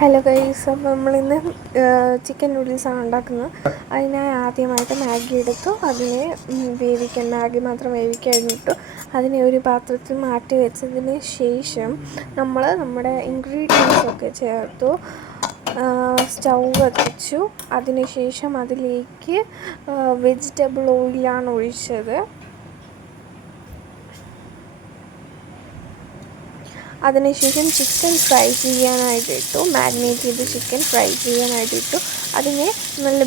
Hello guys, അപ്പോൾ നമ്മളിന്ന് chicken നൂഡിൽസാണ് ഉണ്ടാക്കുന്നത്. അതിനായി ആദ്യമായിട്ട് മാഗി എടുത്തു, അതിനെ വേവിക്കാൻ, മാഗി മാത്രം വേവിക്കാനിട്ടു. അതിനെ ഒരു പാത്രത്തിൽ മാറ്റി വെച്ചതിന് ശേഷം നമ്മുടെ ഇൻഗ്രീഡിയൻസൊക്കെ ചേർത്തു, സ്റ്റൗ കത്തിച്ചു. അതിനുശേഷം അതിലേക്ക് വെജിറ്റബിൾ ഓയിലാണ് ഒഴിച്ചത്. അതിനുശേഷം ചിക്കൻ ഫ്രൈ ചെയ്യാനായിട്ടിട്ടു, മാരിനേറ്റ് ചെയ്ത് ചിക്കൻ ഫ്രൈ ചെയ്യാനായിട്ടിട്ടു. അതിനെ നല്ല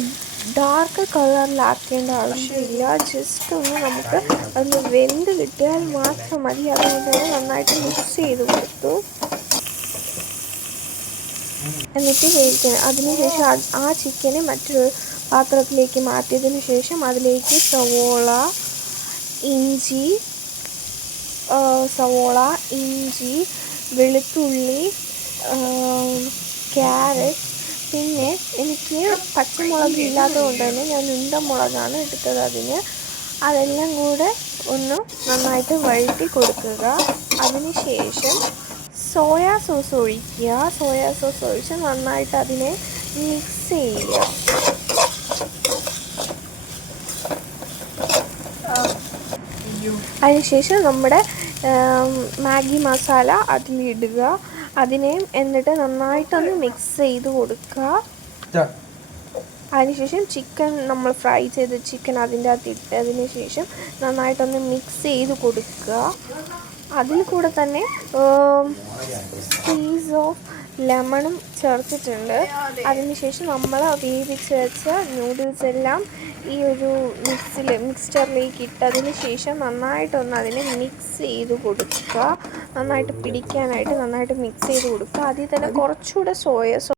ഡാർക്ക് കളറിലാക്കേണ്ട ആവശ്യമില്ല, ജസ്റ്റ് ഒന്ന് നമുക്ക് അതൊന്ന് വെന്ത് കിട്ടിയാൽ മാത്രം മതി. അതുകൊണ്ട് തന്നെ നന്നായിട്ട് മിക്സ് ചെയ്ത് കൊടുത്തു, എന്നിട്ട് വേവിക്കണം. അതിനുശേഷം ആ ചിക്കനെ മറ്റൊരു പാത്രത്തിലേക്ക് മാറ്റിയതിന് ശേഷം അതിലേക്ക് സവോള, ഇഞ്ചി, വെളുത്തുള്ളി, ക്യാരറ്റ്, പിന്നെ എനിക്ക് പച്ചമുളക് ഇല്ലാത്തതുകൊണ്ട് തന്നെ ഞാൻ ഉണ്ടമുളകാണ് എടുത്തത്. അതെല്ലാം കൂടെ ഒന്ന് നന്നായിട്ട് വഴറ്റി കൊടുക്കുക. അതിനുശേഷം സോയാ സോസ് ഒഴിക്കുക. സോയാ സോസ് ഒഴിച്ച് നന്നായിട്ട് അതിനെ മിക്സ് ചെയ്യുക. അതിനുശേഷം നമ്മുടെ മാഗി മസാല അതിലിടുക. എന്നിട്ട് നന്നായിട്ടൊന്ന് മിക്സ് ചെയ്ത് കൊടുക്കുക. അതിനുശേഷം ചിക്കൻ, നമ്മൾ ഫ്രൈ ചെയ്ത ചിക്കൻ അതിൻ്റെ അകത്ത് ഇട്ടതിന് ശേഷം നന്നായിട്ടൊന്ന് മിക്സ് ചെയ്ത് കൊടുക്കുക. അതിൽ കൂടെ തന്നെ സ്ക്വീസ് ഓഫ് ലെമണും ചേർത്തിട്ടുണ്ട്. അതിനുശേഷം നമ്മൾ വേവിച്ച് വെച്ച നൂഡിൽസ് എല്ലാം ഈ ഒരു മിക്സ്ചറിലേക്ക് ഇട്ടതിന് ശേഷം നന്നായിട്ടൊന്ന് അതിനെ മിക്സ് ചെയ്ത് കൊടുക്കുക. നന്നായിട്ട് പിടിക്കാനായിട്ട് നന്നായിട്ട് മിക്സ് ചെയ്ത് കൊടുക്കുക. അതിൽ തന്നെ കുറച്ചുകൂടെ സോയ